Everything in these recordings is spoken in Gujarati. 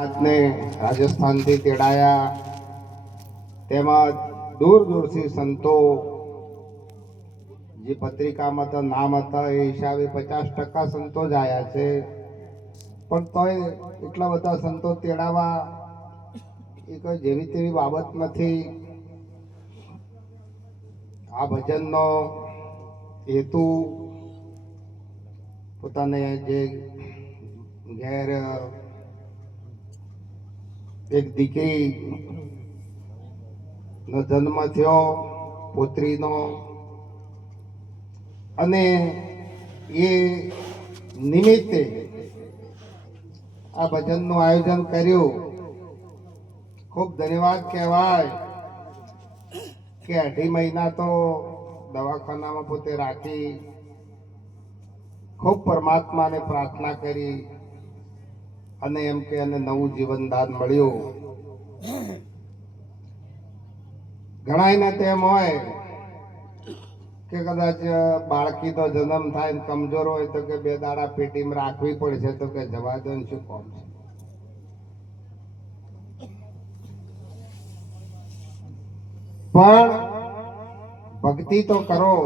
ને રાજસ્થાનથી તેડાયા, તેમજ દૂર દૂરથી સંતો જે પત્રિકામાં તો નામ હતા એ હિસાબે 50% સંતો જ આવ્યા છે. પણ તોય એટલા બધા સંતો તેડાવા એ કોઈ જેવી તેવી બાબત નથી. આ ભજનનો હેતુ પોતાને જે ઘેર એક દીકરી નો જન્મ થયો, પુત્રીનો, અને એ નિમિત્તે આ ભજનનું આયોજન કર્યું. ખૂબ ધન્યવાદ કહેવાય કે 2.5 મહિના તો દવાખાનામાં પોતે રાખી, ખૂબ પરમાત્માને પ્રાર્થના કરી અને એમ કે એને નવું જીવનદાન મળ્યું. ઘણાયને તેમ હોય કે કદાચ બાળકીનો જન્મ થાય ને કમજોર હોય તો કે 2 દાડા પેટીમાં રાખવી પડશે, તો કે જવા દો ને શું કોમ છે. પણ ભક્તિ તો કરો,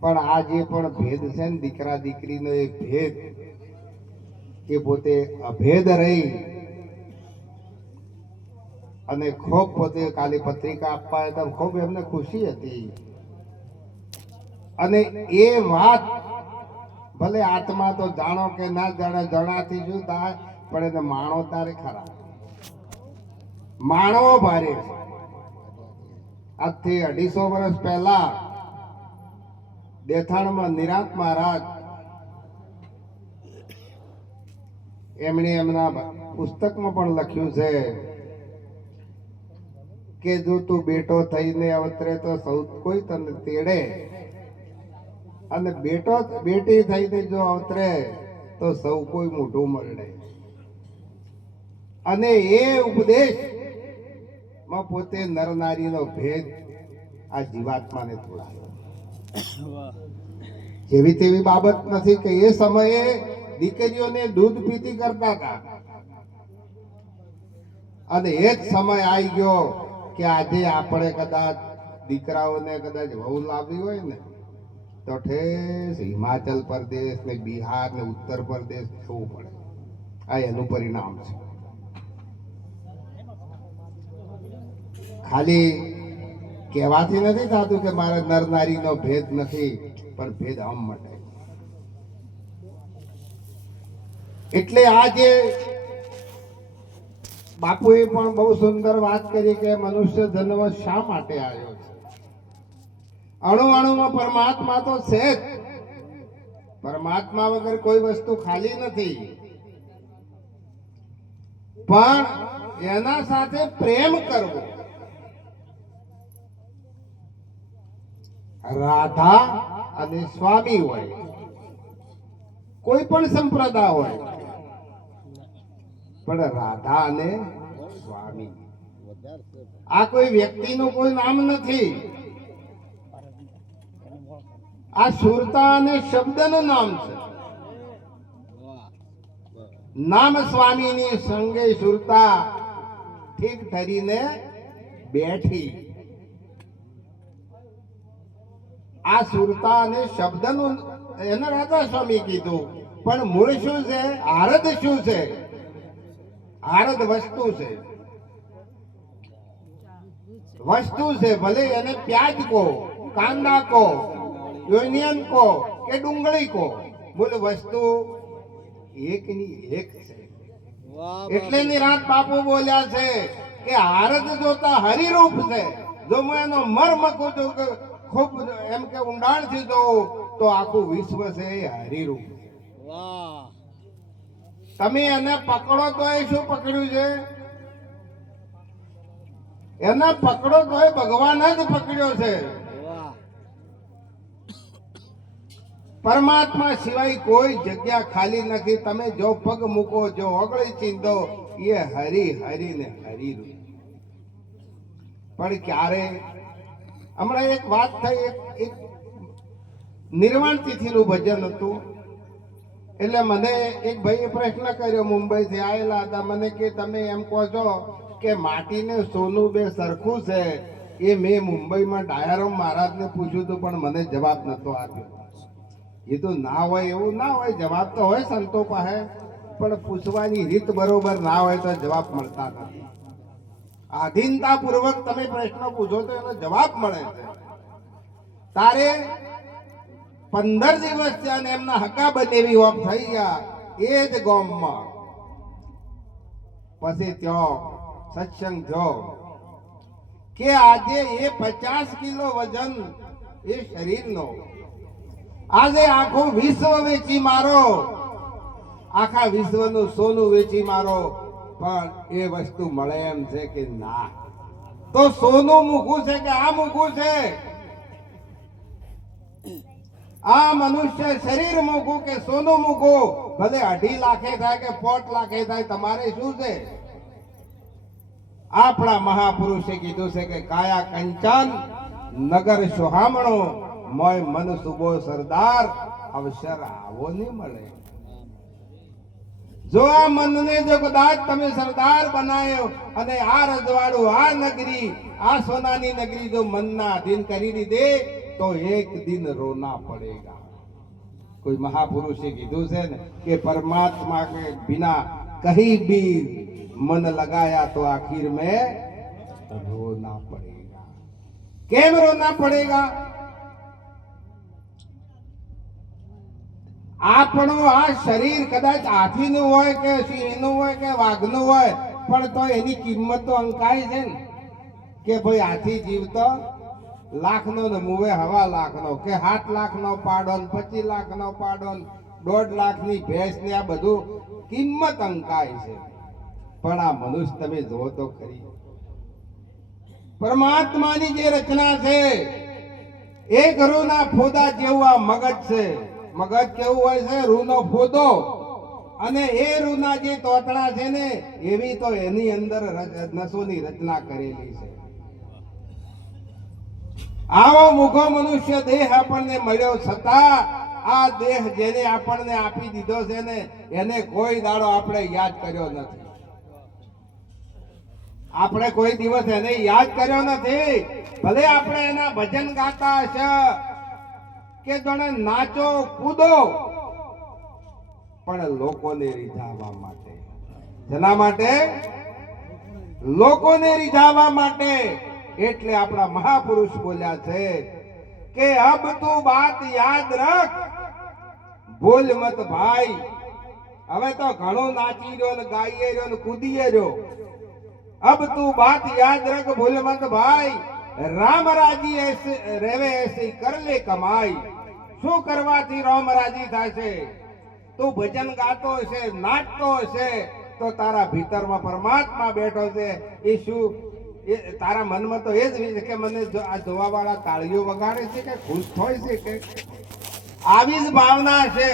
પણ આ જે પણ ભેદ છે ને દીકરા દીકરીનો એ ભેદ એ પોતે અભેદ રહી અને ખૂબ પોતે કાલી પત્રિકા આપવા હતા, ખૂબ એમને ખુશી હતી. અને એ વાત ભલે આત્મા તો જાણો કે ના જાણે, જણાથી શું થાય, પણ એને માણો તારે ખરા, માણવો ભારે. આજથી 250 વર્ષ પહેલા દેથાણમાં નિરાંત મહારાજ એમણે એમના પુસ્તકમાં પણ લખ્યું છે કે જો તું બેટો થઈને અવતરે તો સૌ કોઈ તને તેડે, અને બેટી થઈને જો અવતરે તો સૌ કોઈ મોઢું મરડે. અને એ ઉપદેશ માં પોતે નર નારીનો ભેદ આ જીવાત્માને તોડાયો. જેવી તેવી બાબત નથી કે એ સમયે દીકરીઓને દૂધ પીતી કરતા હતા, અને એ જ સમય આવી ગયો કે આજે આપણે કદાચ દીકરાઓને કદાચ વહુ લાવવી હોય ને તો ઠેસ હિમાચલ પ્રદેશ ને બિહાર ને ઉત્તર પ્રદેશ જવું પડે. આ એનું પરિણામ છે. ખાલી કહેવાથી નથી થતું કે મારા નર નારીનો ભેદ નથી, પણ ભેદ આમ માટે. એટલે આ જે બાપુએ પણ બહુ સુંદર વાત કરી કે મનુષ્ય જન્મ શા માટે આવ્યો છે. અણુ અણુમાં પરમાત્મા તો છે જ. પરમાત્મા વગર કોઈ વસ્તુ ખાલી નથી, પણ એના સાથે પ્રેમ કરવો. રાધા અને સ્વામી હોય, કોઈ પણ સંપ્રદાય હોય, પણ રાધા અને સ્વામી આ કોઈ વ્યક્તિનું કોઈ નામ નથી. આ સુરતા અને શબ્દનું નામ છે. નામ સ્વામીની સંગે સુરતા ઠીક ઠરીને બેઠી. આ સુરતા અને શબ્દનું એને રાધા સ્વામી કીધું, પણ મૂળ શું છે? આરદ શું છે? આરદ વસ્તુ છે. વસ્તુ છે, ભલે એને પ્યાજ કો, કાંદા કો, ઓનિયન કો કે ડુંગળી કો, બોલ વસ્તુ એકની એક છે. એટલે નિરાંત બાપુ બોલ્યા છે કે આરદ જોતા હરિરૂપ છે. જો હું એનો મર્મ કહું છું કે ખૂબ એમ કે ઊંડાણથી જોઉં તો આખું વિશ્વ છે એ હરિરૂપ. તમે એને પકડો તો એ શું પકડ્યું છે? એને પકડો તો એ ભગવાન જ પકડ્યો છે. પરમાત્મા સિવાય કોઈ જગ્યા ખાલી નથી. તમે જો પગ મૂકો, જો ઓગળી ચીંધો, એ હરી હરી ને હરી. પણ ક્યારે હમણાં એક વાત થઈ, એક નિર્વાણ તિથિનું ભજન હતું. એટલે મને એક ભાઈએ પ્રશ્ન કર્યો, મુંબઈથી આવેલા હતા, મને કે તમે એમ કહો છો કે માટીને સોનું બે સરખું છે. એ મેં મુંબઈમાં ડાયારામ મહારાજને પૂછ્યું હતું, પણ મને જવાબ નતો આપ્યો. એ તો ના હોય એવું ના હોય, જવાબ તો હોય સંતો પાસે, પણ પૂછવાની રીત બરોબર ના હોય તો જવાબ મળતા નથી. આધીનતા પૂર્વક તમે પ્રશ્ન પૂછો તો એનો જવાબ મળે છે. તારે 15 દિવસ થયા અને એમના હકા બનેવી ઓફ થઈ ગયા એ જ ગામમાં. પછી ત્યો સત્સંગ થયો કે આજે એ 50 કિલો વજન એ શરીરનો આજે આખું વિશ્વ વેચી મારો, આખા વિશ્વનું સોનું વેચી મારો, પણ એ વસ્તુ મળે એમ છે કે ના? તો સોનું મૂકવું છે કે આ મૂકવું છે? આ મનુષ્ય શરીર મૂકવું કે સોનું મૂકવું? ભલે 2.5 લાખે થાય કે 5 લાખે થાય, તમારે શું છે? આપણા મહાપુરુષે કીધું છે કે કાયા કંચન નગર સુહામણો, મોય મન સુબો સરદાર, અવસર આવો નહીં મળે. જો આ મનને જો કદાચ તમે સરદાર બનાવ્યો અને આ રજવાડું, આ નગરી, આ સોનાની નગરી જો મનના અધીન કરી દીધે તો એક દિન રોના પડેગા. કોઈ મહાપુરુષે કીધું છે ને કે પરમાत्मा के बिना कहीं भी मन लगाया तो आखिर में रोना पड़ेगा. કેમ રોના પડેગા? આપણું આ શરીર કદાચ હાથીનું હોય કે સિંહનું હોય કે વાઘનું હોય, પણ તો એની કિંમત તો અંકાય છે ને કે ભાઈ હાથી જીવતો લાખનો ને મુવે 1.5 લાખનો, કે 7 લાખનો પાડો ને 25 લાખનો પાડો ને 1.5 લાખની ભેંસ ને, આ બધું કિંમત અંકાય છે. પણ આ મનુષ્ય તમે જુઓ તો ખરી, પરમાત્માની જે રચના છે એક રૂના ફોદા જેવું આ મગજ છે. મગજ કેવું હોય છે? રૂનો ફોદો. અને એ રૂના જે તોતડા છે ને, એવી તો એની અંદર નસોની રચના કરેલી છે. આવો મૂકો મનુષ્ય દેહ આપણને મળ્યો, છતાં આ દેહ જેને આપણને આપી દીધો છે ને, એને કોઈ દાડો આપણે યાદ કર્યો નથી. આપણે કોઈ દિવસ એને યાદ કર્યો નથી. ભલે આપણે એના ભજન ગાતા હશે કે જોડે નાચો કૂદો, પણ લોકોને રીઝાવવા માટે. જેના માટે? લોકોને રીઝાવવા માટે. એટલે આપણા મહાપુરુષ બોલ્યા છે કે અબ તું બાત યાદ રખ, ભૂલ મત ભાઈ. હવે તો ઘણો નાચી રહ્યો ને ગાઈએ રહ્યો ને કૂદીએ રહ્યો. अब तू बात याद रख, भूल मत भाई, राम राजी ऐसे रेवे ऐसी कर ले कमाई. શું કરવાથી રામ રાજી થશે? તું ભજન ગાતો હશે, નાચતો હશે, તો તારા ભીતરમાં પરમાત્મા બેઠો છે. એ શું તારા મનમાં તો એ જ વિશે કે મને આ જોવા વાળા તાળીઓ વગાડે છે કે ખુશ થાય છે કે આવી જ ભાવના છે.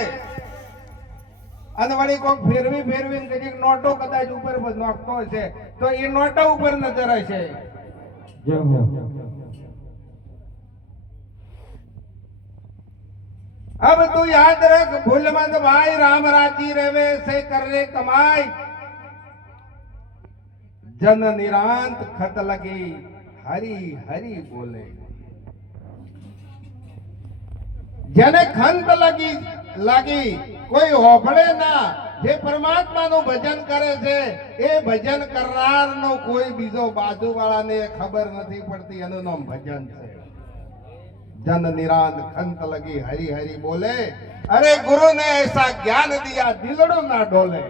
અને વળી કોઈક ફેરવીને કદી નોટો કદાચ ઉપર નાખતો હશે તો એ નોટો ઉપર નજર હશે. अब तू याद रख, भूल मत भाई, राम राजी रेवे से कर ले कमाई. जन निरांत खत लगी, हरी हरी बोले. જેને ખંત લાગી કોઈ હોભળે ના, જે પરમાત્માનું ભજન કરે છે એ ભજન કરનારનો કોઈ બીજો બાજુવાળાને ખબર નથી પડતી, એનું નામ ભજન છે. જન નિરાંત ખંત લગી હરી હરી બોલે. અરે ગુરુ ને ऐसा ज्ञान दिया દિલડું ના ડોલે.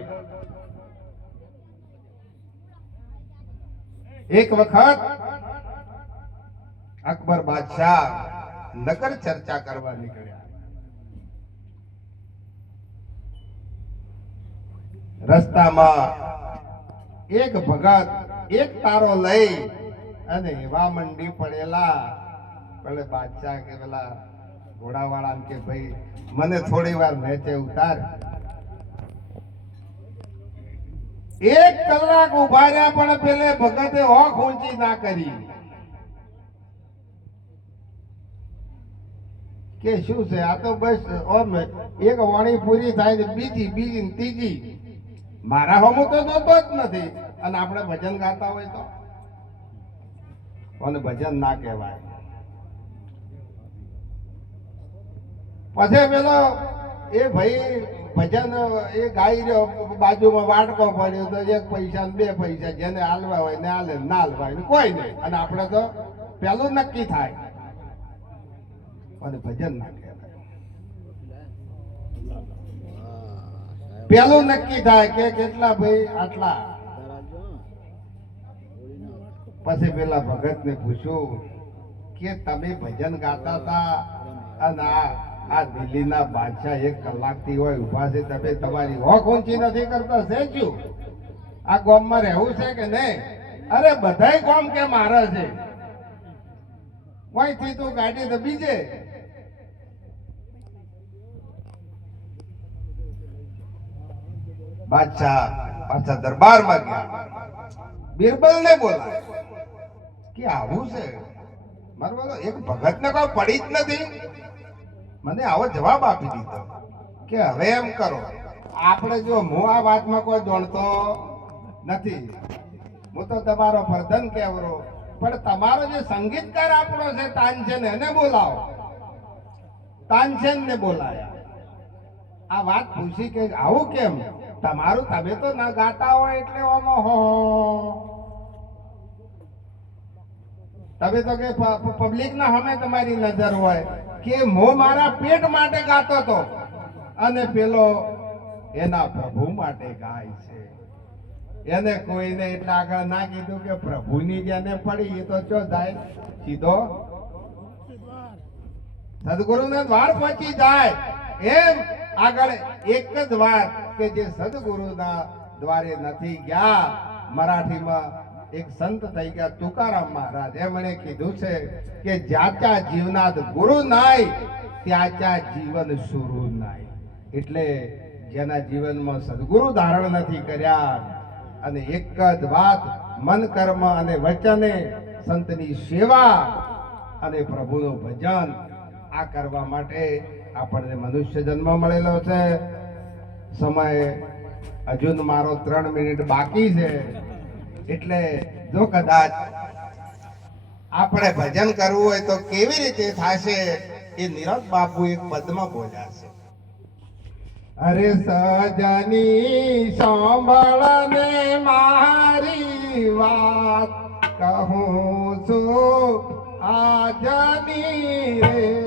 એક વખત અકબર બાદશાહ નગર ચર્ચા કરવા નીકળ્યા. રસ્તામાં એક ભગત એક તારો લઈ અને એવા મંડી પડેલા. પેલે બાદશાહ કે પેલા ઘોડાવાળા કે ભાઈ મને થોડી વાર નીચે ઉતાર. 1 કલાક ઉભા રહ્યા પણ પેલે ભગતે હોખ ઊંચી ના કરી કે શું છે આ તો બસ ઓમ એક વાણી પૂરી થાય ને બીજી ને ત્રીજી. મારા હમું તો જોતો જ નથી. અને આપણે ભજન ગાતા હોય તો અને ભજન ના કહેવાય. પછી પેલો એ ભાઈ ભજન એ ગાઈ રહ્યો, બાજુમાં વાટકો પડ્યો તો 1 પૈસા ને 2 પૈસા જેને હાલવા હોય ને હાલે, ના હાલવા હોય ને કોઈ નહીં. અને આપણે તો પેલું નક્કી થાય અને ભજન ના કહેવાય. પેલું નક્કી થાય કે કેટલા ભાઈ આટલા. પછી પેલા ભગત ને પૂછ્યું કે તમે ભજન ગાતા હતા અને આ દિલ્હીના બાદશાહ 1 કલાકથી હોય ઉભા છે, તમે તમારી હોક ઊંચી નથી કરતા છે શું? આ ગામમાં રહેવું છે કે નહીં? અરે બધાય ગામ કે મારે છે, અહીંથી તું ગાડી તો બીજે. બાદશાહ પાછા દરબારમાં ગયા, બિરબલ ને બોલાય કે આવું છે. મારું બોલો એક ભગત ને કોઈ પડી જ નથી. મને આવો જવાબ આપી દીધો કે હવે એમ કરો, આપણે જો હું આ વાતમાં કોઈ જાણતો નથી, હું તો તમારો પ્રધાન કહેવરો, પણ તમારો જે સંગીતકાર આપણો છે તાનસેન, એને બોલાવો. તાનસેન ને બોલાયા. આ વાત પૂછી કે આવું કેમ? તમારું તમે તો ના ગાતા હોય એટલે ઓમો હો તમે તો કે પબ્લિક ના સામે તમારી નજર હોય કે હું મારા પેટ માટે ગાતો હતો અને પેલો એના પ્રભુ માટે ગાય છે. એને કોઈને એટલે આગળ ના કીધું કે પ્રભુની જેને પડી એ તો ચો જાય સીધો સદગુરુને દ્વાર પહોંચી જાય. એમ આગળ એક જ વાત કે જે સદગુરુના દ્વારે નથી ગયા, મરાઠીમાં એક સંત થઈ ગયા તુકારામ મહારાજ, એમણે કીધું છે કે જ્યાચા જીવનાદ ગુરુ નાય ત્યાચા જીવન સુરુ નાય. એટલે જેના જીવનમાં સદગુરુ ધારણ નથી કર્યા અને એક જ વાત મન કર્મ અને વચને સંતની સેવા અને પ્રભુનું ભજન આ કરવા માટે આપણને મનુષ્ય જન્મ મળેલો છે. સમય હજુ મારો 3 મિનિટ બાકી છે, એટલે જો કદાચ આપણે ભજન કરવું હોય તો કેવી રીતે થશે એ નિરંત બાપુ એક પદમાં બોલ્યા છે. અરે સજની સાંભળને મારી વાત કહું છું આજની રે